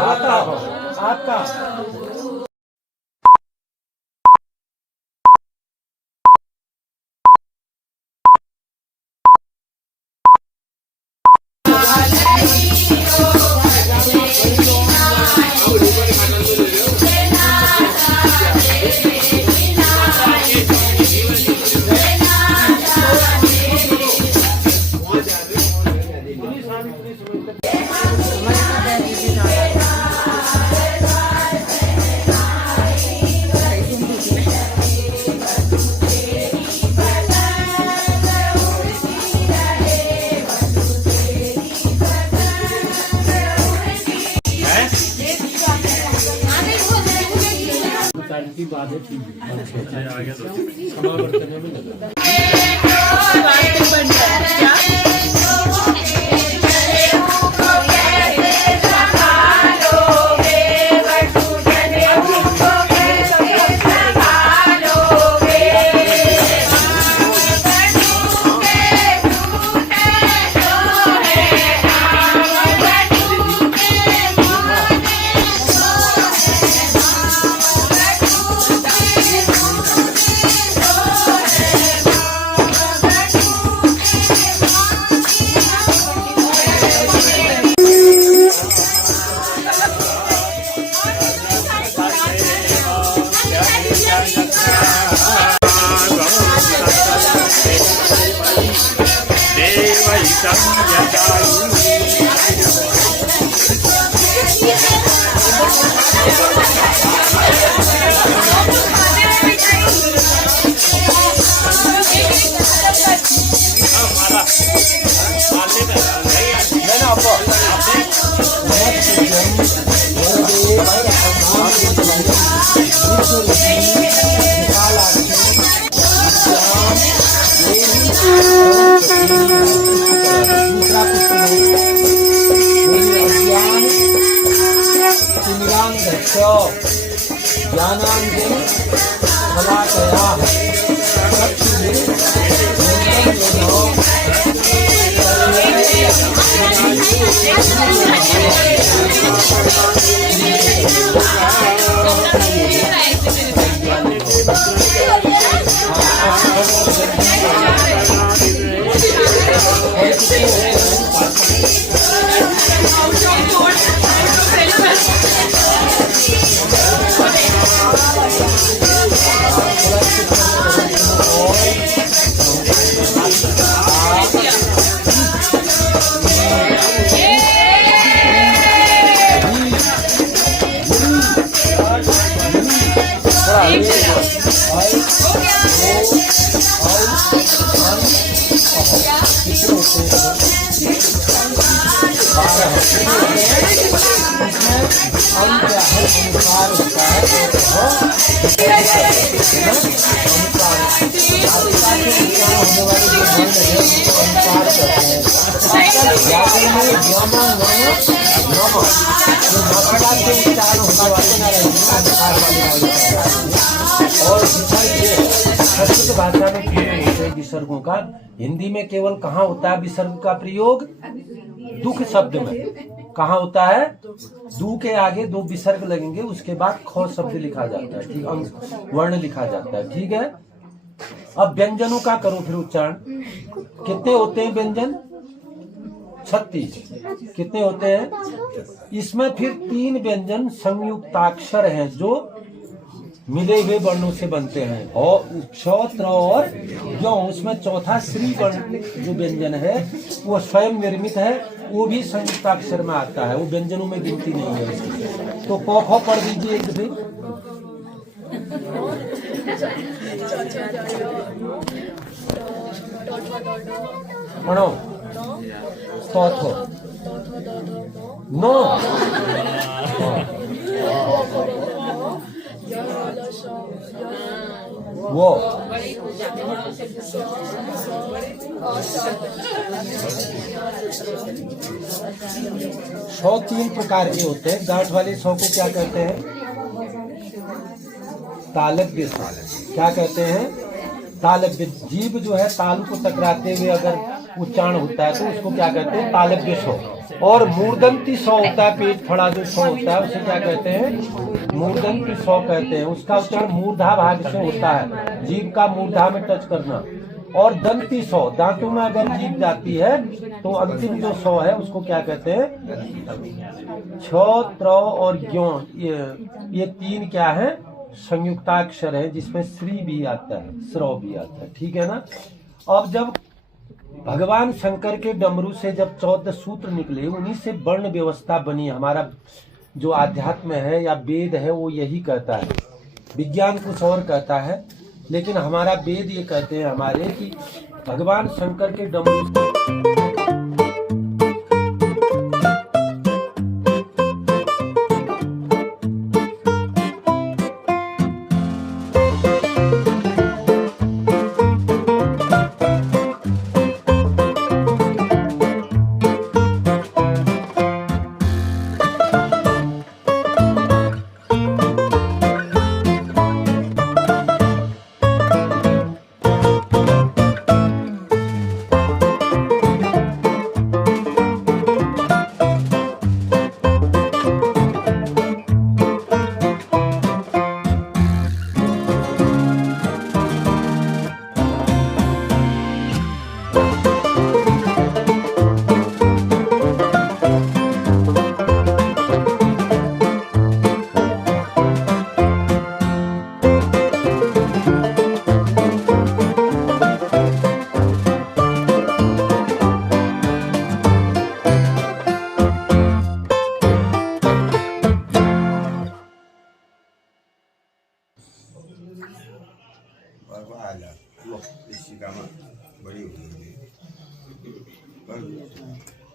आता हो आपका की बात है और संस्कृत भाषा में प्रयोग होते हैं विसर्गों का। हिंदी में केवल कहाँ होता है विसर्ग का प्रयोग? दुख शब्द में। कहाँ होता है? दू के आगे दो विसर्ग लगेंगे, उसके बाद ख शब्द लिखा जाता है, ठीक, अंक वर्ण लिखा जाता है, ठीक है। अब व्यंजनों का करो फिर उच्चारण। कितने होते हैं व्यंजन? 36। कितने होते हैं? इसमें फिर 3 व्यंजन संयुक्ताक्षर हैं जो मिले हुए वर्णों से बनते हैं, और क्षौत्र और ज्यों। उसमें चौथा श्री वर्ण जो व्यंजन है वो स्वयं निर्मित है, वो भी संयुक्ताक्षर में आता है, वो व्यंजनों में गिनती नहीं है उसकी। तो क ख पढ़ दीजिए एक दिन। पढ़ो। चौथो नो वो 103 प्रकार के होते हैं। गांठ वाले 100 को क्या कहते हैं? तालव्य। क्या कहते हैं? तालव्य। जीभ जो है तालु को टकराते हुए अगर उच्चारण होता है तो उसको क्या कहते हैं? तालव्य स्वर। और मूर्धन्ति सौ होता है, पेट फड़ा जो सौ होता है उसे क्या कहते हैं? मूर्धन्ति सौ कहते हैं। उसका उच्चारण मूर्धा भाग से होता है, जीभ का मूर्धा में टच करना। और दंती सौ, दांतों में अगर जीभ जाती है तो अंतिम जो सौ है उसको क्या कहते हैं? छ, त्र और ज्ञ, ये तीन क्या है? संयुक्ताक्षर है, जिसमें श्री भी आता है, स्रव भी आता है। ठीक है ना? अब जब भगवान शंकर के डमरू से जब 14 सूत्र निकले, उन्हीं से वर्ण व्यवस्था बनी। हमारा जो आध्यात्म है या वेद है वो यही कहता है, विज्ञान कुछ और कहता है, लेकिन हमारा वेद ये कहते हैं हमारे कि भगवान शंकर के डमरू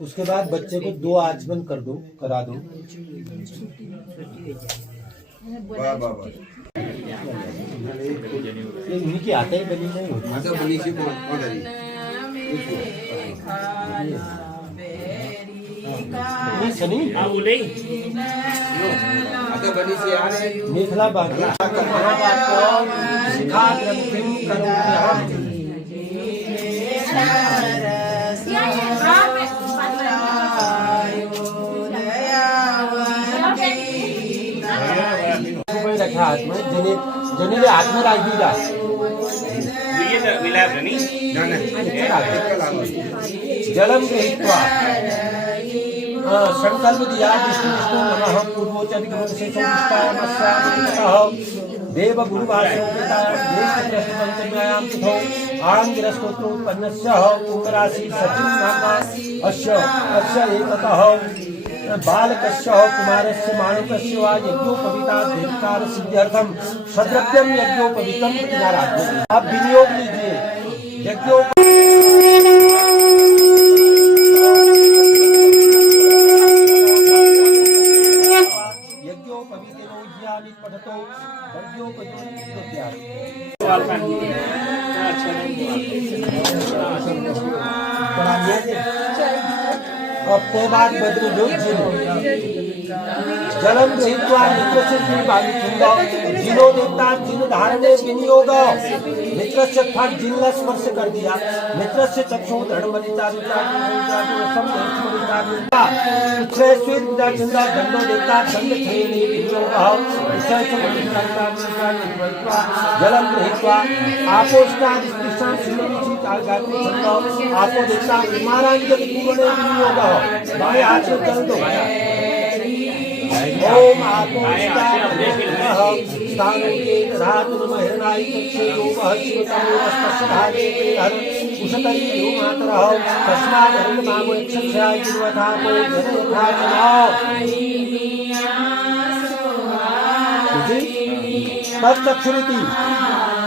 उसके बाद बच्चे को 2 आचमन करा दो। उनकी आते ही बनी नहीं होती। मिथिला रखा हाथ में, जने हाथ में राख दी जलम गृहीत्वा संकल्प दिया विष्णु विष्णु नमः पूर्वोच्च से देव गुरुभाषोक्तायां ज्येष्ठ कृष्ण पंचम्यायां तिथौ आंगिरस्तोत्रोत्पन्नस्य कुम्भराशि सचिन नाम्ना अस्य एकतः बालकस्य कुमारस्य माणुकस्य वा यज्ञोपवीता देवकार सिद्ध्यर्थम सद्रव्यम यज्ञोपवीतम प्रतिदारात्मक। आप विनियोग लीजिए यज्ञोपवीतेनो ज्ञानि पठतो अब ते बाद बद्र जो जलम गृहीत्वा मित्रस्य जिनो देवता जिन धारणे विनियोग। मित्रस्य फट जिनला स्पर्श कर दिया। मित्रस्य चक्षु धड़ बलिता दंडो देवता दंड जलम गृहीत्वा आपो देवता विनियोग। बाएं हाथ में जल दो। ओम आपो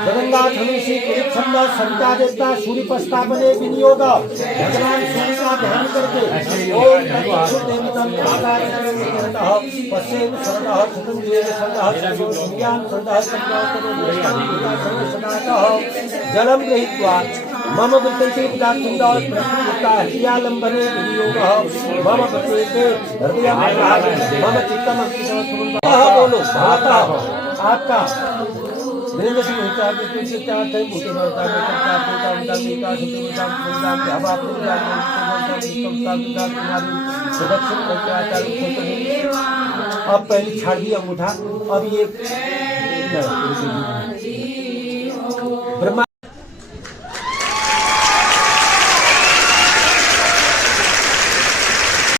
जगन्नाथ धनुषी कुरुप छंद संता देवता सूर्य प्रस्थापने विनियोग। भगवान सूर्य का ध्यान करके ओम तत्सुदेवतम आकाशतः पश्येम शरणः सुतंदेव शरणः सुज्ञान शरणः संज्ञातः जलम गृहीत्वा मम वृत्ते पिताचिंदा प्रसन्नता हृदयालंबने विनियोगः मम वृत्ते हृदयम मम चित्तम बोलो भाता आपका वीरेंद्र सिंह होता है तो इससे चार थे भूते होता है तो चार होता है उनका सुनता है अब आप लोग प्रदक्षिण करके आचार्य अब पहले छाड़ दिया अंगूठा। अब ये